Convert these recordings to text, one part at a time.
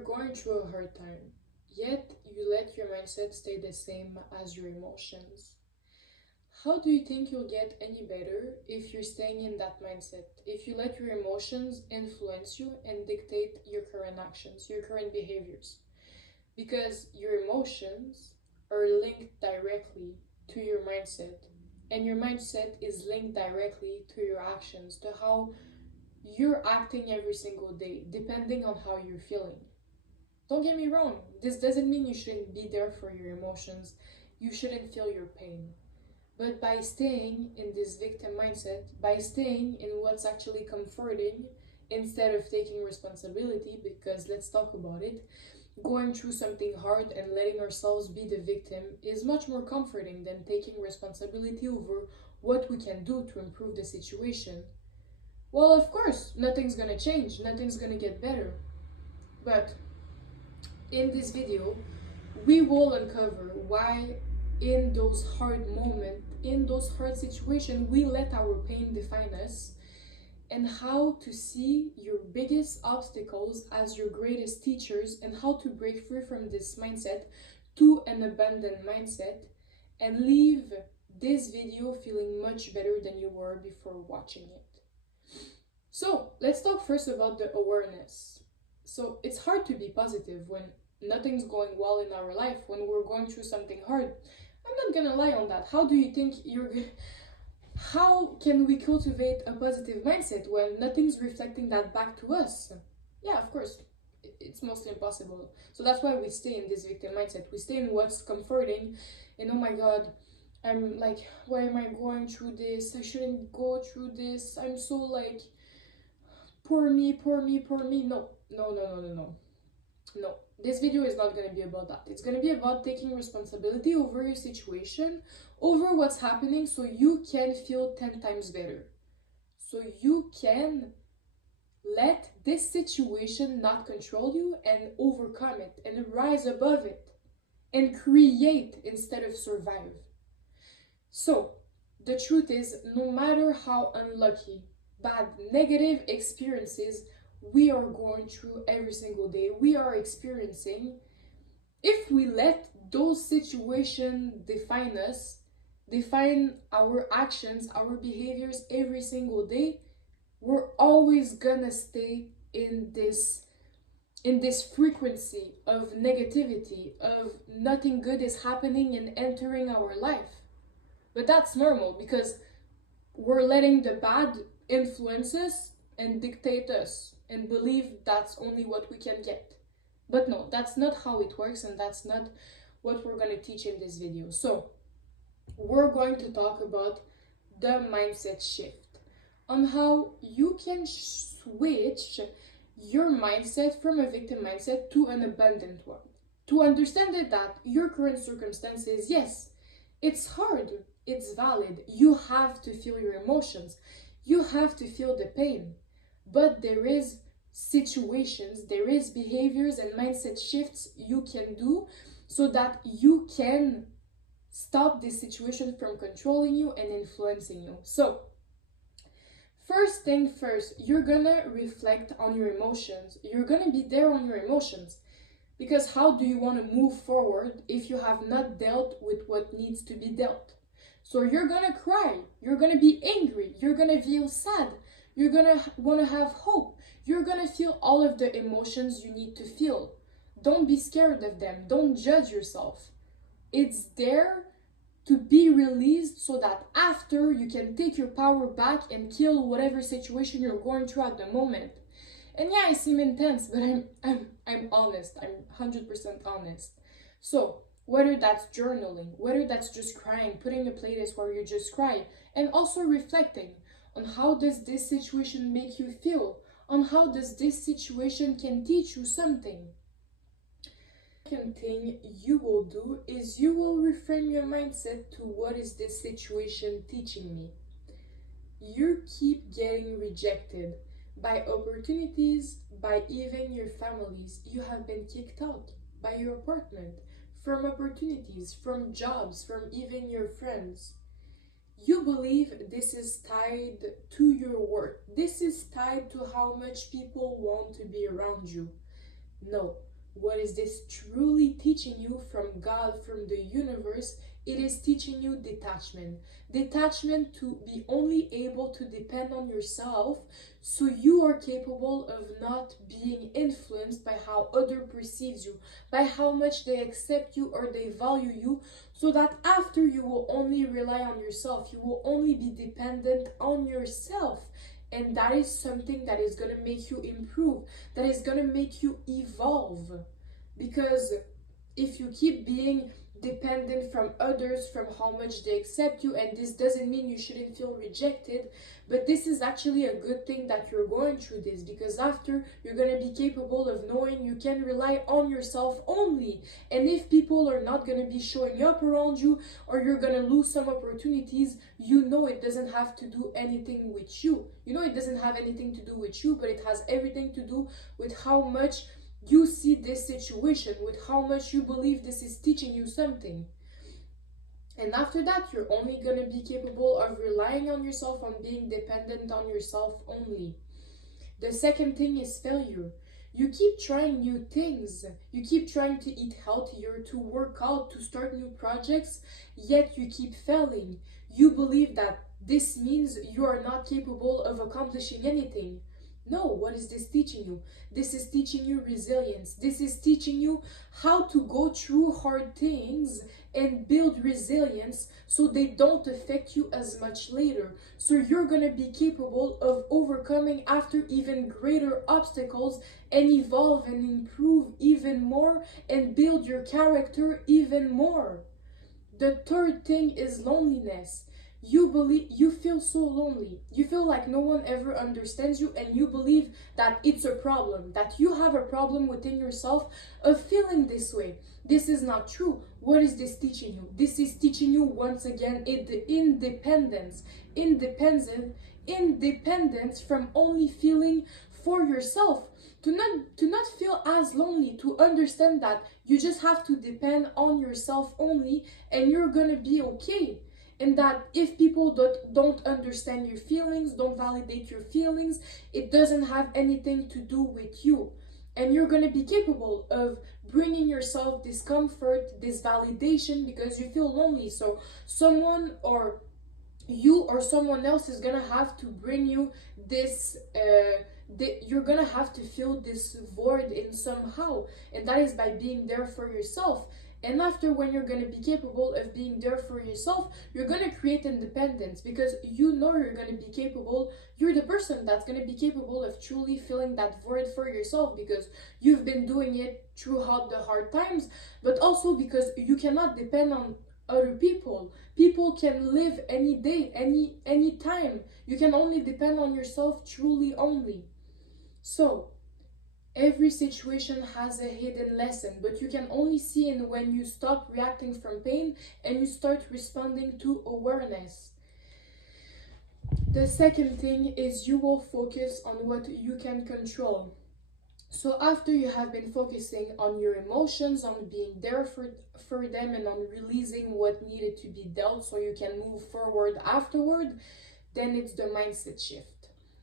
You're going through a hard time, yet you let your mindset stay the same as your emotions. How do you think you'll get any better if you're staying in that mindset? If you let your emotions influence you and dictate your current actions, your current behaviors? Because your emotions are linked directly to your mindset, and your mindset is linked directly to your actions, to how you're acting every single day, depending on how you're feeling. Don't get me wrong, this doesn't mean you shouldn't be there for your emotions, you shouldn't feel your pain. But by staying in this victim mindset, by staying in what's actually comforting instead of taking responsibility, because let's talk about it, going through something hard and letting ourselves be the victim is much more comforting than taking responsibility over what we can do to improve the situation. Well, of course, nothing's gonna change, nothing's gonna get better. But in this video, we will uncover why in those hard moments, in those hard situations, we let our pain define us, and how to see your biggest obstacles as your greatest teachers, and how to break free from this mindset to an abundant mindset and leave this video feeling much better than you were before watching it. So let's talk first about the awareness. So it's hard to be positive when nothing's going well in our life, when we're going through something hard. I'm not gonna lie on that. How do you think how can we cultivate a positive mindset when nothing's reflecting that back to us? Yeah, of course, it's mostly impossible. So that's why we stay in this victim mindset. We stay in what's comforting, and oh my god, I'm like, why am I going through this? I shouldn't go through this. I'm so like, poor me, poor me, poor me. No, no, no, no, no, no. No, this video is not going to be about that. It's going to be about taking responsibility over your situation, over what's happening, so you can feel 10 times better. So you can let this situation not control you and overcome it and rise above it and create instead of survive. So the truth is, no matter how unlucky, bad, negative experiences we are going through every single day, we are experiencing, if we let those situations define us, define our actions, our behaviors every single day, we're always gonna stay in this frequency of negativity, of nothing good is happening and entering our life. But that's normal because we're letting the bad influence us and dictate us and believe that's only what we can get. But no, that's not how it works, and that's not what we're going to teach in this video. So we're going to talk about the mindset shift, on how you can switch your mindset from a victim mindset to an abundant one. To understand that your current circumstances, yes, it's hard, it's valid. You have to feel your emotions. You have to feel the pain. But there is situations, there is behaviors and mindset shifts you can do so that you can stop this situation from controlling you and influencing you. So, first thing first, you're gonna reflect on your emotions. You're gonna be there on your emotions. Because how do you want to move forward if you have not dealt with what needs to be dealt? So you're gonna cry, you're gonna be angry, you're gonna feel sad, you're gonna want to have hope, you're gonna feel all of the emotions you need to feel. Don't be scared of them, don't judge yourself. It's there to be released so that after you can take your power back and kill whatever situation you're going through at the moment. And yeah, I seem intense, but I'm honest. I'm 100% honest. So whether that's journaling, whether that's just crying, putting a playlist where you just cry, and also reflecting on how does this situation make you feel, on how does this situation can teach you something. Second thing you will do is you will reframe your mindset to what is this situation teaching me. You keep getting rejected by opportunities, by even your families. You have been kicked out by your apartment, from opportunities, from jobs, from even your friends. You believe this is tied to your work. This is tied to how much people want to be around you. No, What is this truly teaching you from God, from the universe? It is teaching you detachment. Detachment to be only able to depend on yourself, so you are capable of not being influenced by how other perceives you, by how much they accept you or they value you, so that after you will only rely on yourself, you will only be dependent on yourself. And that is something that is going to make you improve, that is going to make you evolve. Because if you keep being dependent from others, from how much they accept you, and this doesn't mean you shouldn't feel rejected, but this is actually a good thing that you're going through this, because after you're going to be capable of knowing you can rely on yourself only. And if people are not going to be showing up around you, or you're going to lose some opportunities, you know it doesn't have to do anything with you. You know it doesn't have anything to do with you, but it has everything to do with how much you see this situation, with how much you believe this is teaching you something. And after that, you're only going to be capable of relying on yourself, on being dependent on yourself only. The second thing is failure. You keep trying new things. You keep trying to eat healthier, to work out, to start new projects, yet you keep failing. You believe that this means you are not capable of accomplishing anything. No, what is this teaching you? This is teaching you resilience. This is teaching you how to go through hard things and build resilience so they don't affect you as much later. So you're going to be capable of overcoming after even greater obstacles and evolve and improve even more and build your character even more. The third thing is loneliness. You feel so lonely. You feel like no one ever understands you, and you believe that it's a problem, that you have a problem within yourself of feeling this way. This is not true. What is this teaching you? This is teaching you once again independence. Independence from only feeling for yourself. To not feel as lonely, to understand that you just have to depend on yourself only, and you're gonna be okay. And that if people don't understand your feelings, don't validate your feelings, it doesn't have anything to do with you. And you're going to be capable of bringing yourself this comfort, this validation, because you feel lonely. So someone, or you or someone else, is going to have to bring you this you're gonna have to fill this void in somehow, and that is by being there for yourself. And after, when you're going to be capable of being there for yourself, you're going to create independence, because you know you're going to be capable. You're the person that's going to be capable of truly filling that void for yourself, because you've been doing it throughout the hard times, but also because you cannot depend on other people. People can live any day, any time. You can only depend on yourself, truly only. So every situation has a hidden lesson, but you can only see it when you stop reacting from pain and you start responding to awareness. The second thing is you will focus on what you can control. So after you have been focusing on your emotions, on being there for them, and on releasing what needed to be dealt so you can move forward afterward, then it's the mindset shift.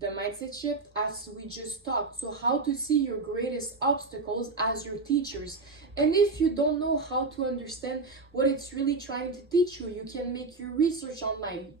The mindset shift, as we just talked. So how to see your greatest obstacles as your teachers. And if you don't know how to understand what it's really trying to teach you, you can make your research online.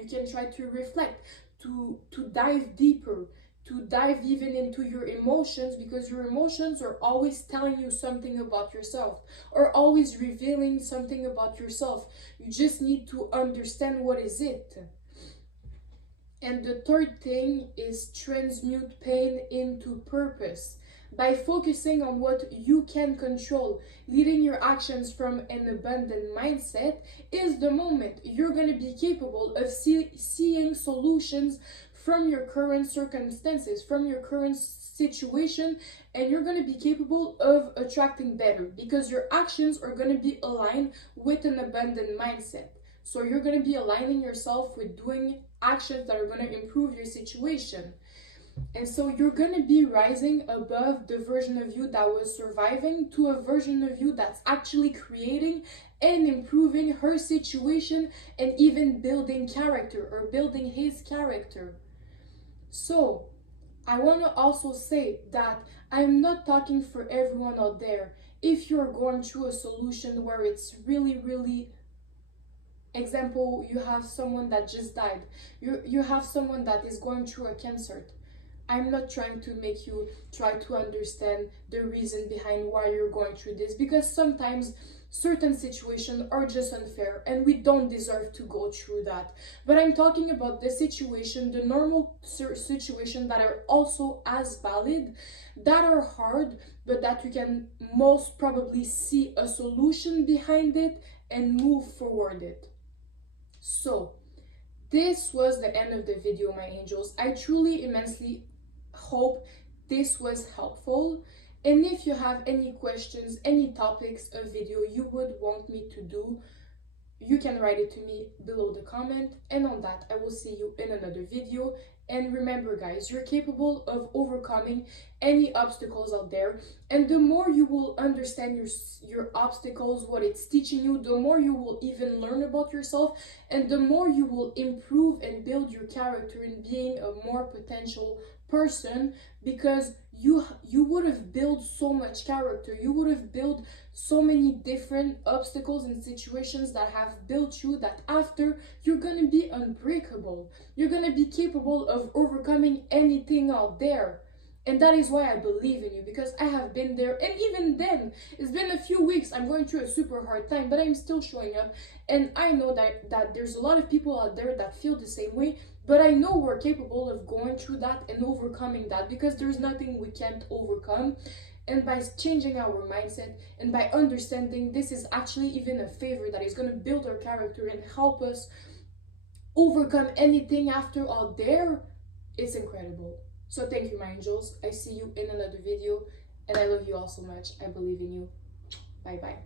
You can try to reflect, to dive deeper, to dive even into your emotions, because your emotions are always telling you something about yourself, or always revealing something about yourself. You just need to understand what is it. And the third thing is transmute pain into purpose. By focusing on what you can control, leading your actions from an abundant mindset, is the moment you're going to be capable of seeing solutions from your current circumstances, from your current situation, and you're going to be capable of attracting better, because your actions are going to be aligned with an abundant mindset. So you're going to be aligning yourself with doing actions that are going to improve your situation. And so you're going to be rising above the version of you that was surviving to a version of you that's actually creating and improving her situation, and even building character, or building his character. So I want to also say that I'm not talking for everyone out there. If you're going through a solution where it's really, really, example, you have someone that just died, you have someone that is going through a cancer, I'm not trying to make you try to understand the reason behind why you're going through this, because sometimes certain situations are just unfair and we don't deserve to go through that. But I'm talking about the situation, the normal situation that are also as valid, that are hard, but that you can most probably see a solution behind it and move forward it. So, this was the end of the video, my angels. I truly immensely hope this was helpful. And if you have any questions, any topics of video you would want me to do, you can write it to me below the comment. And on that, I will see you in another video. And remember, guys, you're capable of overcoming any obstacles out there. And the more you will understand your obstacles, what it's teaching you, the more you will even learn about yourself, and the more you will improve and build your character in being a more potential person, because you would have built so much character, you would have built so many different obstacles and situations that have built you, that after you're gonna be unbreakable, you're gonna be capable of overcoming anything out there. And that is why I believe in you, because I have been there. And even then, it's been a few weeks, I'm going through a super hard time, but I'm still showing up. And I know that there's a lot of people out there that feel the same way, but I know we're capable of going through that and overcoming that, because there's nothing we can't overcome. And by changing our mindset and by understanding this is actually even a favor that is going to build our character and help us overcome anything after out there, it's incredible. So thank you, my angels. I see you in another video, and I love you all so much. I believe in you. Bye bye.